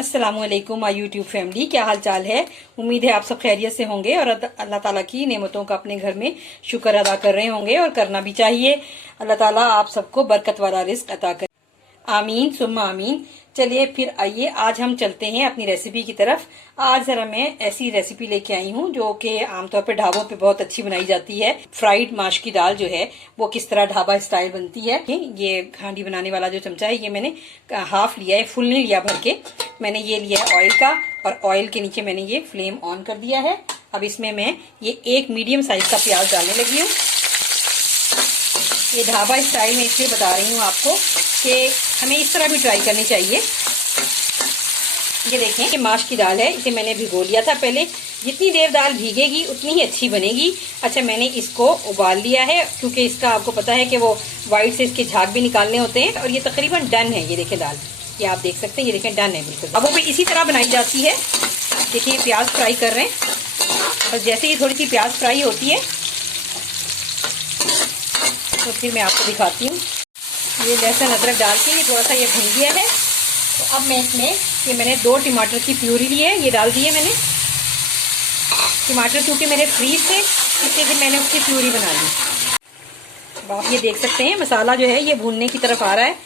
अस्सलामुअलैकुम my YouTube family, क्या हाल चाल है। उम्मीद है आप सब खैरियत से होंगे और अल्लाह ताला की नेमतों का अपने घर में शुक्र अदा कर रहे होंगे और करना भी चाहिए। अल्लाह ताला आप सबको बरकत वाला रिस्क अता करे, आमीन सुम्मा आमीन। चलिए फिर आइए आज हम चलते हैं अपनी रेसिपी की तरफ। आज जरा मैं ऐसी रेसिपी लेके आई हूँ जो कि आमतौर पे ढाबों पे बहुत अच्छी बनाई जाती है। फ्राइड माश की दाल जो है वो किस तरह ढाबा स्टाइल बनती है। ये हांडी बनाने वाला जो चमचा है ये मैंने हाफ लिया है, फुल नहीं लिया भर के। मैंने ये लिया है ऑयल का और ऑयल के नीचे मैंने ये फ्लेम ऑन कर दिया है। अब इसमें मैं ये एक मीडियम साइज का प्याज डालने लगी हूँ। ये ढाबा स्टाइल में इसलिए बता रही हूँ आपको कि हमें इस तरह भी ट्राई करनी चाहिए। ये देखें ये माश की दाल है, इसे मैंने भिगो लिया था पहले। जितनी देर दाल भीगेगी उतनी ही अच्छी बनेगी। अच्छा, मैंने इसको उबाल लिया है क्योंकि इसका आपको पता है कि वो वाइट से इसके झाग भी निकालने होते हैं। और ये तकरीबन डन है। ये देखें दाल, ये आप देख सकते हैं, ये देखें डन है बिल्कुल। अब वो भी इसी तरह बनाई जाती है। देखिए प्याज फ्राई कर रहे हैं और जैसे ही थोड़ी सी प्याज फ्राई होती है तो फिर मैं आपको दिखाती हूँ। ये लहसुन अदरक डाल के ये थोड़ा सा ये भून गया है। तो अब मैं इसमें ये मैंने 2 टमाटर की प्यूरी ली है, ये डाल दी है मैंने। टमाटर क्योंकि मेरे फ्रीज थे इसलिए फिर मैंने उसकी प्यूरी बना ली। अब आप ये देख सकते हैं मसाला जो है ये भूनने की तरफ आ रहा है।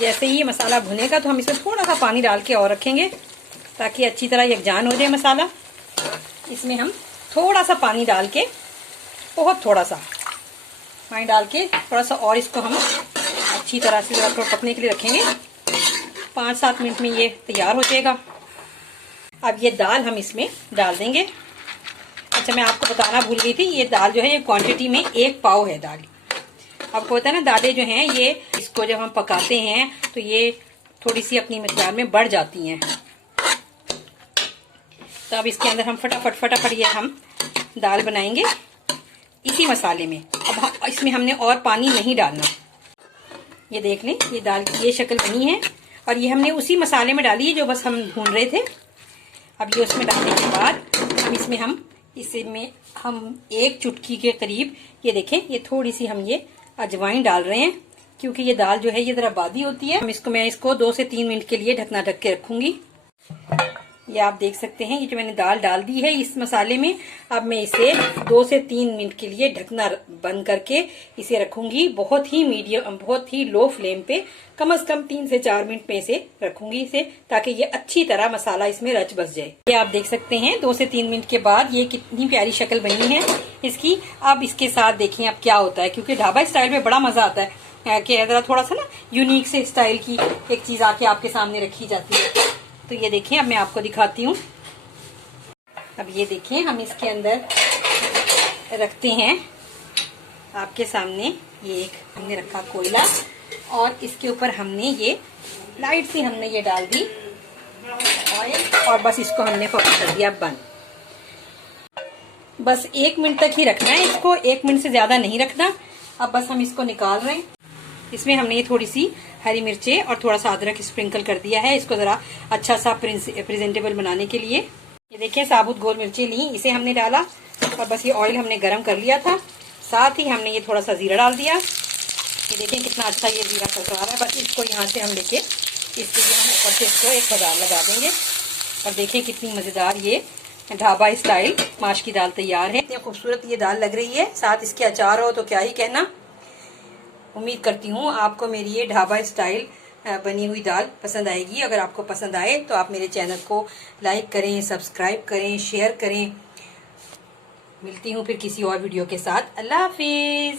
जैसे ही ये मसाला भुनेगा तो हम इसमें थोड़ा सा पानी डाल के और रखेंगे ताकि अच्छी तरह यकजान हो जाए मसाला। इसमें हम थोड़ा सा पानी डाल के, बहुत थोड़ा सा पानी डाल के थोड़ा सा और इसको हम अच्छी तरह से पकने के लिए रखेंगे। 5-7 मिनट में ये तैयार हो जाएगा। अब ये दाल हम इसमें डाल देंगे। अच्छा, मैं आपको बताना भूल गई थी, ये दाल जो है ये क्वांटिटी में 1 पाव है दाल। आपको पता है ना दालें जो हैं ये इसको जब हम पकाते हैं तो ये थोड़ी सी अपनी मिकदार में बढ़ जाती हैं। तो अब इसके अंदर हम फटाफट ये हम दाल बनाएंगे इसी मसाले में। अब इसमें हमने और पानी नहीं डालना। ये देख लें ये दाल की ये शक्ल बनी है और ये हमने उसी मसाले में डाली है जो बस हम भून रहे थे। अब ये उसमें डालने के बाद हम इसमें हम 1 चुटकी के करीब ये देखें ये थोड़ी सी हम ये अजवाइन डाल रहे हैं क्योंकि ये दाल जो है ये जरा बादी होती है। मैं इसको 2 से 3 मिनट के लिए ढक के रखूंगी। ये आप देख सकते हैं ये जो मैंने दाल डाल दी है इस मसाले में। अब मैं इसे 2 से 3 मिनट के लिए ढकना बंद करके इसे रखूंगी बहुत ही लो फ्लेम पे। कम से कम 3 से 4 मिनट में इसे रखूंगी इसे, ताकि ये अच्छी तरह मसाला इसमें रच बस जाए। ये आप देख सकते हैं 2 से 3 मिनट के बाद ये कितनी प्यारी शक्ल बनी है इसकी। अब इसके साथ देखें अब क्या होता है, क्योंकि ढाबा स्टाइल में बड़ा मजा आता है कि जरा थोड़ा सा ना यूनिक से स्टाइल की एक चीज आके आपके सामने रखी जाती है। तो ये देखें अब मैं आपको दिखाती हूँ। अब ये देखें हम इसके अंदर रखते हैं आपके सामने। ये एक हमने रखा कोयला और इसके ऊपर हमने ये लाइट सी हमने ये डाल दी ऑयल और बस इसको हमने कर दिया बंद। बस 1 मिनट तक ही रखना है इसको, 1 मिनट से ज्यादा नहीं रखना। अब बस हम इसको निकाल रहे हैं। इसमें हमने ये थोड़ी सी हरी मिर्चें और थोड़ा सा अदरक स्प्रिंकल कर दिया है इसको जरा अच्छा सा प्रेजेंटेबल बनाने के लिए। ये देखिए साबुत गोल मिर्चें ली, इसे हमने डाला और बस ये ऑयल हमने गरम कर लिया था। साथ ही हमने ये थोड़ा सा जीरा डाल दिया। ये देखिए कितना अच्छा ये जीरा खड़का रहा है। बस इसको यहाँ से हम लेके इसके लिए हम ऊपर से इसको एक बदार लगा देंगे। और देखिए कितनी मजेदार ये ढाबा स्टाइल माश की दाल तैयार है। इतनी खूबसूरत ये दाल लग रही है, साथ इसके अचार हो तो क्या ही कहना। उम्मीद करती हूँ आपको मेरी ये ढाबा स्टाइल बनी हुई दाल पसंद आएगी। अगर आपको पसंद आए तो आप मेरे चैनल को लाइक करें, सब्सक्राइब करें, शेयर करें। मिलती हूँ फिर किसी और वीडियो के साथ। अल्लाह हाफिज।